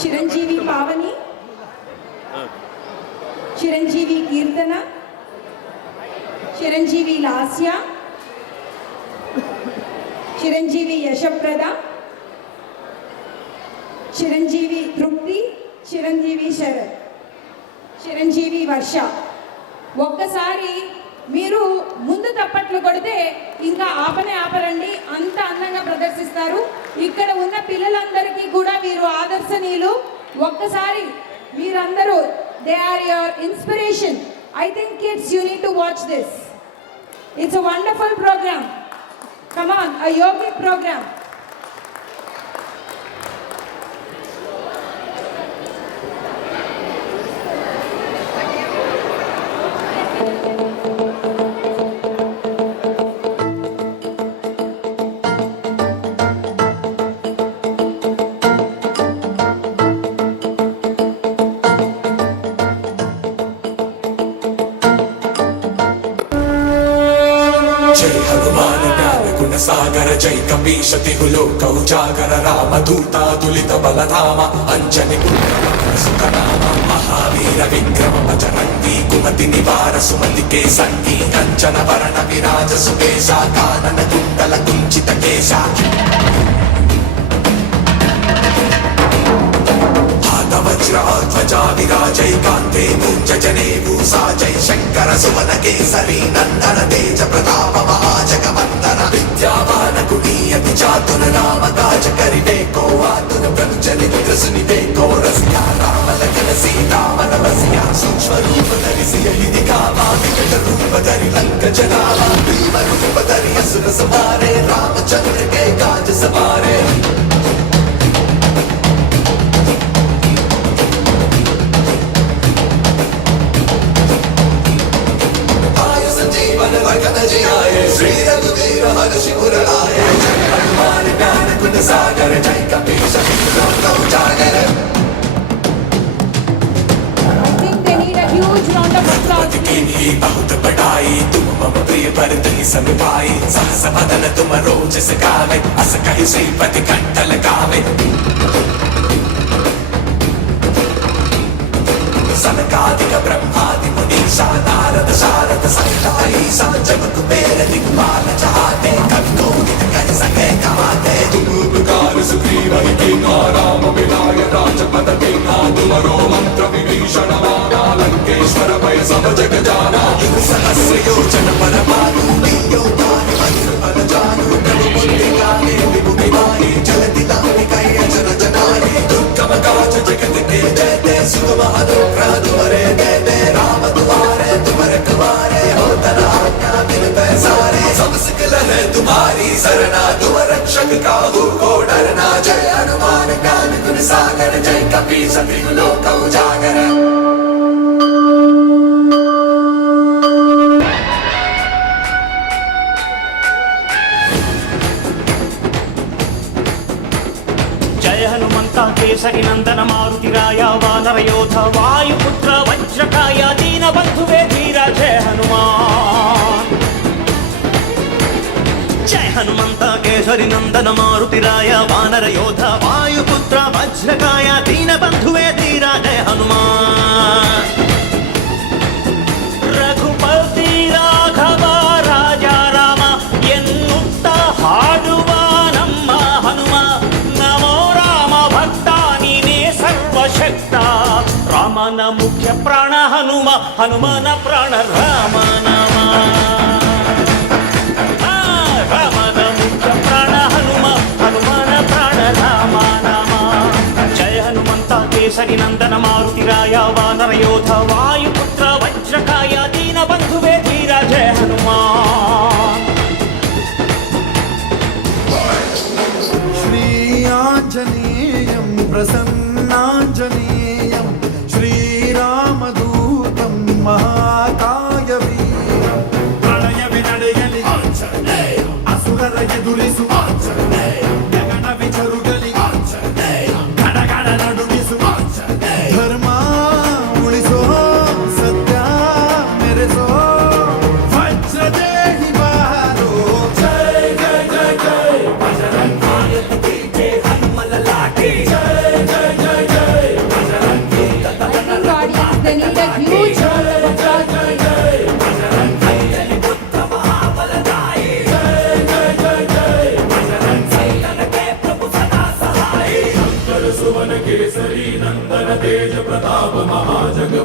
చిరంజీవి పావని, చిరంజీవి కీర్తన, చిరంజీవి లాస్య, చిరంజీవి యశప్రద, చిరంజీవి తృప్తి, చిరంజీవి శరత్, చిరంజీవి వర్ష. ఒక్కసారి మీరు ముందు తప్పట్లు కొడితే ఇంకా ఆపరండి, అంత అందంగా ప్రదర్శిస్తారు. ఇక్కడ ఉన్న పిల్లలందరికీ కూడా వీరు ఆదర్శనీయులు. ఒక్కసారి మీరందరూ they are your inspiration. I think kids you need to watch this. It's a wonderful programme. Come on, a yogic programme. जय हनुमान ज्ञान गुण सागर जय कपीश तिहु लोक उजागर राम दूता दुलित बलधाम अंजनी सुतनाम महावीर विक्रम बजरंगी कुमति निवार सुमति के संगी कंचन वरण विराज सुबेशा कानन कुंडल कुंचित केशा वज्रध्वजा विराजय कांते मुंज जने भूषा जय शंकर सुवन केसरी नंदन तेज प्रताप महाजगवंदन विद्यावान गुणीयति चातुर राम काज करिवे को आतुर प्रभु चरित्र सुनिवे को रसिया राम लखन सीता मन बसिया सूक्ष्म रूप धरि सियहि दिखावा विकट रूप धरि लंक जलावा भीम रूप धरि असुर संहारे रामचंद्र के काज सवारे श्री रघुवीर हर्षि उर आए जय हनुमान ज्ञान गुण सागर जय कपीश तिहु लोक उजागर. I think they need a huge round of applause. की बहुत बड़ाई तुम मम प्रिय भरत ही सम भाई सहस बदन तुम रोजस गावे अस कहि श्रीपति कंठ लगावे सनकादिक ब्रह्मादि मुनीषा नारद शारद सहित अहीसा जब कुबेर दिक्पाल चाहते कवि कोविद कर सके कहाते तुम उपकार सुग्रीव कीन्हा राम मिलाय राजपद दीन्हा तुमरो मंत्र विभीषण माना लंकेश्वर भय सब जग जाना युग सहस्र योजन पर भानु लील्यो ताहि मधुर फल जानु प्रभु मुक्ति गाने विभु विमानी जलति लानि कहि अजर जनानी दुर्गम काज जगत के जयते सुगम अनुग्रह तुम्हारे देते राम तुम्हारे तुम रखवारे हो तना आज्ञा बिन पैसारे सब सिकल है तुम्हारी सरना तुम रक्षक काहू को डरना जय हनुमान ज्ञान गुण सागर जय कपीश तिहु लोक उजागर. जय हनुमंता केसरी नंदन मारुतिराय वानर योध वायुपुत्र वज्रकाय दीन बंधुवे धीरा जय हनुमान. जय हनुमंता केसरी नंदन मारुतिराय वानर योध वायुपुत्र वज्रकाय दीन बंधुवे धीरा जय हनुमान. रघुपति राघव राजा राम एन्नुत्त हाडुव नम्म हनुम नमो राम भक्ता नीने सर्वशक्ತ ರಾಮನ ಮುಖ್ಯ ಪ್ರಾಣ ಹನುಮ ಹನುಮನ ಪ್ರಾಣ ರಾಮ ನಾಮ ರಾಮನ ಮುಖ್ಯ ಪ್ರಾಣ ಹನುಮ ಹನುಮನ ಪ್ರಾಣ ರಾಮ ನಾಮ. ಜಯ ಹನುಮಂತ ಕೇಸರಿ ನಂದನ ಮಾರುತಿರಾಯ ವಾನರ ಯೋಧ ವಾಯುಪುತ್ರ ವಜ್ರಕಾಯ ದೀನ ಬಂಧುವೇ ಧೀರ ಜಯ ಹನುಮಾನ್. श्री आंजनेयं प्रसन्नांजनेयं श्रीरामदूतं महाकायवीरं प्रणय विनडयलि असुरर ಎದುರಿಸು ಗಗನ ವಿಚರುಗಲಿ ಗಡಗಡ ನಡುಗಿಸು ಧರ್ಮ ಉಳಿಸೋ ಸತ್ಯ ಮೆರೆಸೋ ವಜ್ರದೇಹಿ ಬಾರೋ ಜಯ ಜಯ ಜಯ ಜಯ ಬಜರಂಗ ಹನುಮಲ ಲಾಠಿ ಜಯ ಜಯ ಜಯ ಜಯ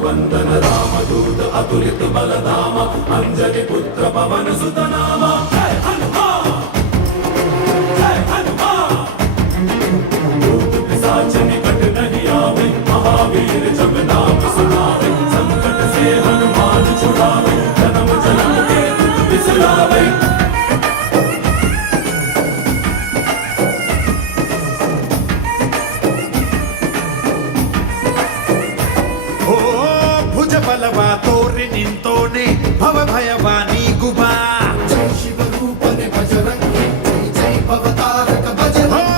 వందన రామదూత అతులిత బలధామ అంజలి పుత్ర పవన సుత నామ జయ హనుమాన్ జయ హనుమాన్ भूत पिशाच निकट नहीं आवे महावीर जब नाम सुनावे संकट से हनुमान छुड़ावे जन्म जन्म के दुख बिसरावे ओ भुज बलवा तोरि निंतोने भव भयवा नीगुबा जय शिव रूपने बजरंगी जय जय भवतारक बजरंगी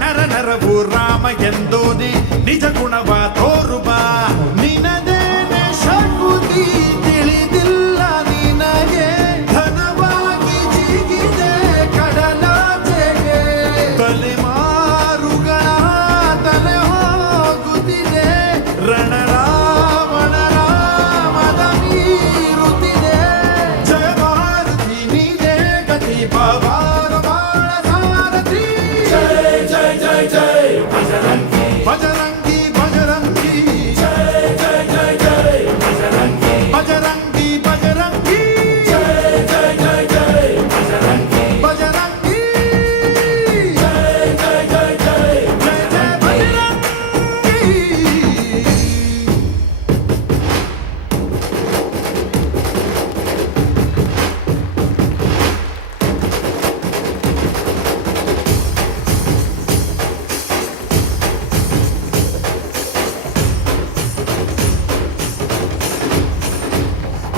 ನರ ನರವು ರಾಮ ಎಂದೋನೆ ನಿಜ ಗುಣವ ತೋರುಬ ನಿನದೇನೆ ಶಕುತಿ ತಿಳಿದಿಲ್ಲ ನಿನಗೆ ಘನವಾಗಿ ಜಿಗಿದೆ ಕಡಲಾಚೆಗೆ ತಲೆಮಾರುಗಳ ತಲೆ ಹೋಗುತ್ತಿದೆ ರಣರಾವಣ ರಾಮದ ಮೀರುತ್ತಿದೆ ಜಯ ಭಾರತಿ ನೀನೇ ಗತಿ ಪವಾರ ಬಾಳ ಸಾರಥಿ ಜಯ ಜಯ ಜಯ ಜಯ ಬಜರಂಗಿ ಬಜರಂಗಿ ಬಜರಂಗಿ ಜಯ ಜಯ ಜಯ ಜಯ ಬಜರಂಗಿ ಬಜರಂಗಿ ಬಜರಂಗಿ ಜಯ ಜಯ ಜಯ ಜಯ ಬಜರಂಗಿ ಬಜರಂಗಿ ಜಯ ಜಯ ಜಯ ಜಯ ಜಯ ಜಯ ಬಜರಂಗಿ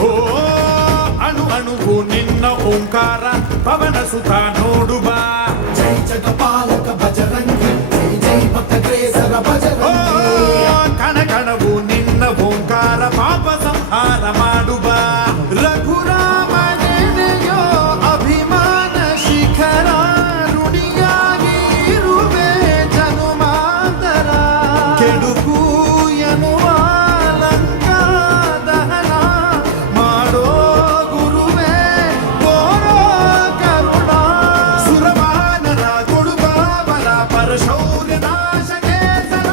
ಓ ಅಣು ಅಣುವು ನಿನ್ನ ಓಂಕಾರ ಪವನ ಸುತ ನೋಡುವ जय जगपालक बजरंगी जय जय भक्तग्रेसर ಓ बजरंगी ಕಣ ಕಣವು ನಿನ್ನ ಓಂಕಾರ ಪಾಪ ಸಂಹಾರ ಮಾಡುವ ರಘುರಾಮನೆನೆಯೋ ಅಭಿಮಾನ ಶಿಖರ ಋಣಿಯಾಗಿ ಇರುವೆ ಜನುಮಾಂತರ ಕೆಡುಕು ಎನ್ನುವ ಲಂಕಾ ದಹನ ಮಾಡೋ ಗುರುವೇ ಕೋರೋ ಕರುಣ ಸುರವಾನರ ಕೊಡುವ ಬಲ ಪರಶೌರ್ಯ ನಾಶಕ್ಕೆ ಸರ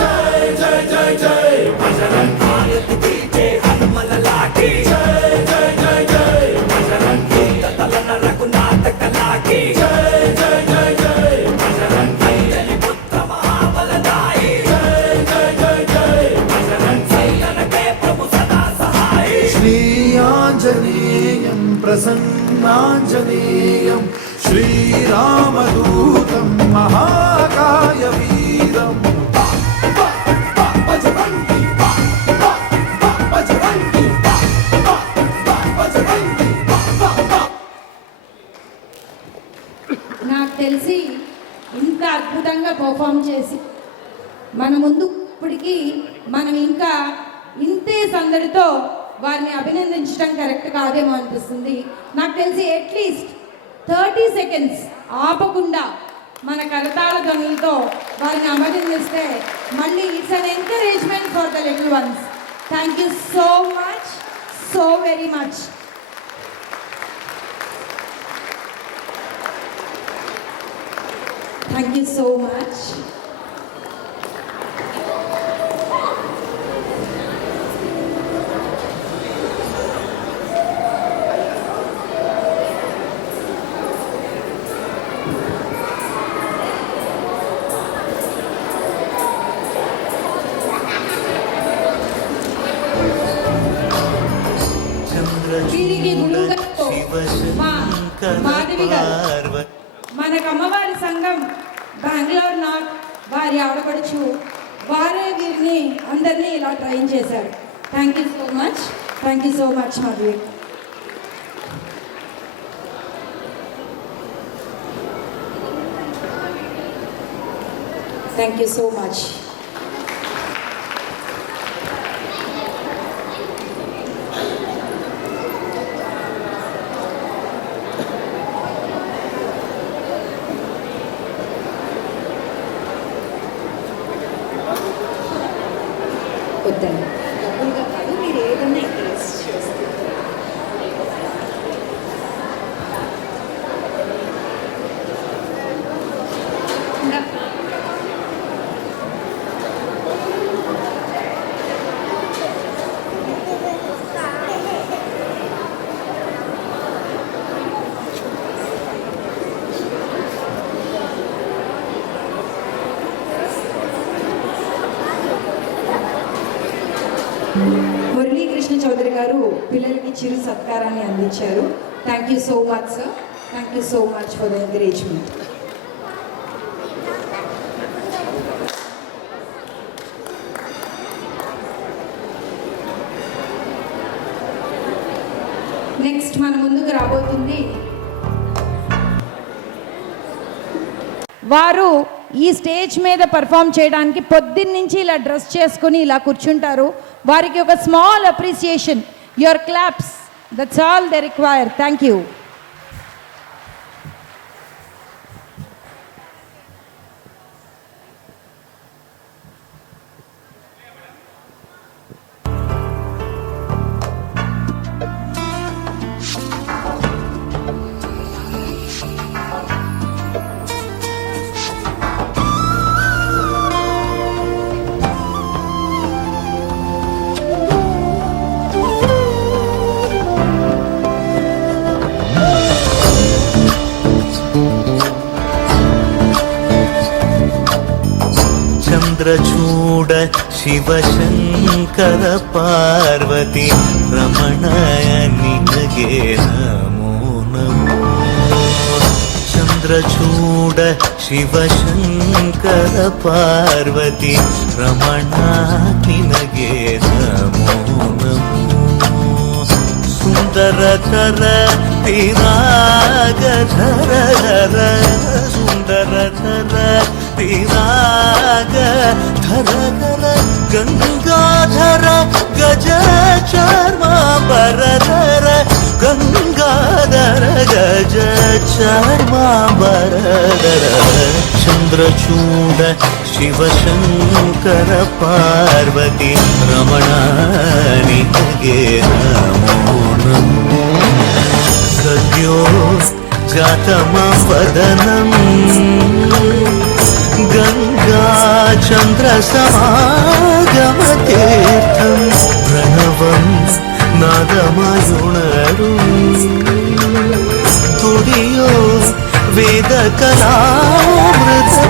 ಜಯ ಜಯ ಜಯ ಜಯ ಬಜರಂಗಿ ಜಯ ಹನುಮಲ ಲಾಠಿ ಜಯ ಜಯ ಜಯ ಜಯ ಬಜರಂಗಿ ತಲನ ರಘುನಾಥ ಕಲಾಕಿ ಜಯ ಜಯ ಜಯ ಜಯ ಬಜರಂಗಿ ಅಂಜಲಿ ಪುತ್ರ ಮಹಾಬಲದಾಯಿ ಜಯ ಜಯ ಜಯ ಜಯ ಬಜರಂಗಿ ನನಗೆ ಪ್ರಭು ಸದಾ ಸಹಾಯಿ ಶ್ರೀ ಆಂಜನೇಯಂ ಪ್ರಸನ್ನಾಂಜನೇಯಂ ಶ್ರೀರಾಮದೂತಂ ಮಹಾಕಾಯ ವೀರಂ बजरंगी बजरंगी बजरंगी నాకు తెలిసి ఇంత అద్భుతంగా పర్ఫామ్ చేసి మన ముందు ఇప్పటికీ మనం ఇంకా ఇంతే సందడితో వారిని అభినందించడం కరెక్ట్ కాదేమో అనిపిస్తుంది. నాకు తెలిసి అట్లీస్ట్ 30 సెకండ్స్ ఆపకుండా మన కరతాళ ధ్వనులతో వారిని అభినందిస్తే మళ్ళీ it's an encouragement for the little once. Thank you so much, so very much. Thank you so much. వీరికి గురువుగారు మా మాధవి గారు, మనకు అమ్మవారి సంఘం బెంగళూరు నార్త్ వారి ఆడపడుచు, వారే వీరిని అందరినీ ఇలా ట్రైన్ చేశారు. Thank you so much, thank you so much Madhavi. Thank you so much. వద్దండి, డబ్బులుగా కాదు, మీరు ఏదైనా ఎంకరేజ్ చేస్తారు. మురళీకృష్ణ చౌదరి గారు పిల్లలకి చిరు సత్కారాన్ని అందించారు. Thank you so much sir. Thank you so much for the encouragement. Next మన ముందుకు రాబోతుంది వారు ఈ స్టేజ్ మీద పర్ఫామ్ చేయడానికి పొద్దున్నుంచి ఇలా డ్రెస్ చేసుకుని ఇలా కూర్చుంటారు. వారికి ఒక small appreciation, your claps, that's all they require. Thank you. Chandrachuda Shivashankara Parvati రమణయ నినగే నమో నమో. చంద్రచూడ శివశంకర పార్వతి రమణ నినగే నమో నమో. సుందరతర విరాగధర సుందరతర విరాగ ధర ధర గంగాధర గజ చర్మాంబరధర గంగాధర గజ చర్మాంబరధర. చంద్రచూడ శివశంకర పార్వతి రమణ నినగే నమో నమో. సద్యో జాతమవదనం గంగా చంద్ర సమాగమతీర్థం ప్రణవం നാദമായുണരു തുടിയോ വേദകലാമൃത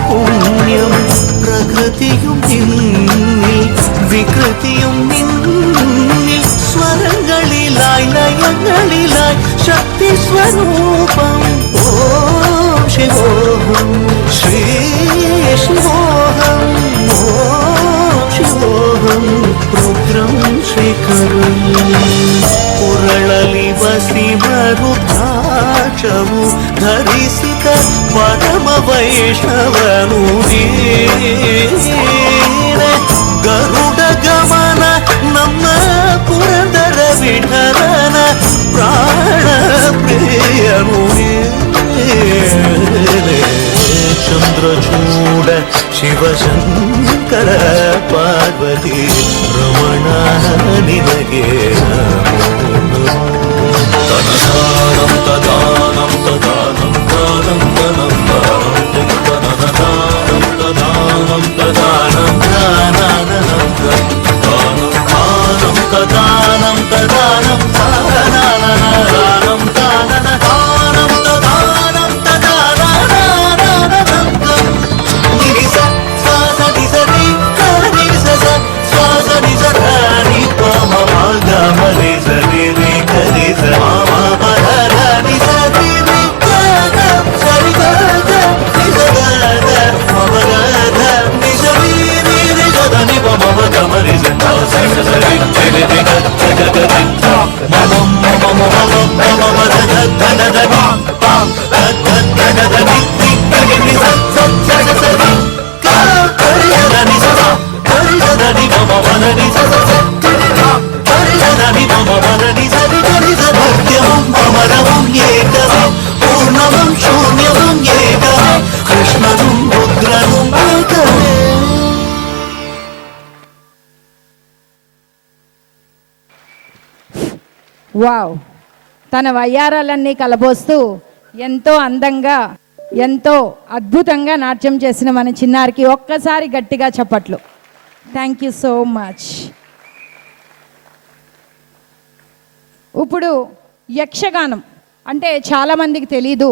പുണ്യം പ്രകൃതിയും നിന്നിൽ വികൃതിയും നിന്നിൽ സ്വരങ്ങളിലായി ലയങ്ങളിലായി ശക്തി സ്വരൂപം ഓം ശിവോഹം ശ്രീ ശിവോഹം ഓം ശിവോഹം രുദ്രം ശ്രീകരം ಉರಳಲಿ ವಸಿಮರುದ್ರಾಕ್ಷವು ಧರಿಸಿದ ಪರಮ ವೈಷ್ಣವನು ನೀನೆ. ಗರುಡ ಗಮನ ನಮ್ಮ ಪುರಂದರ ವಿಠಲನ ಪ್ರಾಣ ಪ್ರಿಯನು ನೀನೆ. ಚಂದ್ರಚೂಡ ಶಿವಶಂಕರ ಪಾರ್ವತಿ ರಮಣ ನಿನಗೆ ತನದಾನಂ ತದಾನಂ ತದಾನಂ ದಾನಂ ದಾನಂ ತನದಾನಂ ತದಾನಂ ತದಾನಂ ದಾನಂ ದಾನಂ ತದಾನಂ ತದಾನಂ ದಾನಂ ದಾನಂ ತದಾನಂ ತದಾನಂ ನಿರಿಸ ಸ್ವಾಸ ನಿಸರಿ ಕರಿಸ ಸ್ವಾಸ ನಿಸರ ನಿ ಪಮ ಮಗ ಮರಿ ಸರಿ ರಿ ಕರಿಸ ಮಾಮ ಪರ ನಿ ಸರಿ ರಿ ಗ ಸರಿ ಗ ನಿಸ ಗ ಮಮ ಗ ನಿ ಸರಿ ರಿ ರಿ ಗ ನಿ ಪಮ ಮಗ ಮರಿ ಸರಿ ಸರಿ ರಿ ರಿ ಗ ಗ ಗ ಮಮ ಮಮ ಮಮ ಮಮ ಮದ ಧ ಧ ಧ ಪಂ ಧ ಧ ಧ ಧ ನಿ ನಿ ನಿ ಸ ಸ ಸ ಸ ಗ ಕರಿ ಗ ನಿ ಸ ಕರಿ ಗ ನಿ ಮಮ ಮದ ನಿ ಸ ಸ ಕರಿ ಗ ನಿ ಮಮ ಮದ ನಿ ಸ ರಿ ರಿ ಸ ಭಕ್ತ್ಯಂ ಅಮರಂ ಏಕಂ ಪೂರ್ಣಂ ಶೂನ್ಯಂ ಏಕಂ ಕೃಷ್ಣಂ ರುದ್ರಂ ಏಕಂ. వావ్, తన వయ్యారాలన్నీ కలబోస్తూ ఎంతో అందంగా ఎంతో అద్భుతంగా నాట్యం చేసిన మన చిన్నారికి ఒక్కసారి గట్టిగా చప్పట్లు. Thank you so much. ఇప్పుడు యక్షగానం అంటే చాలామందికి తెలీదు.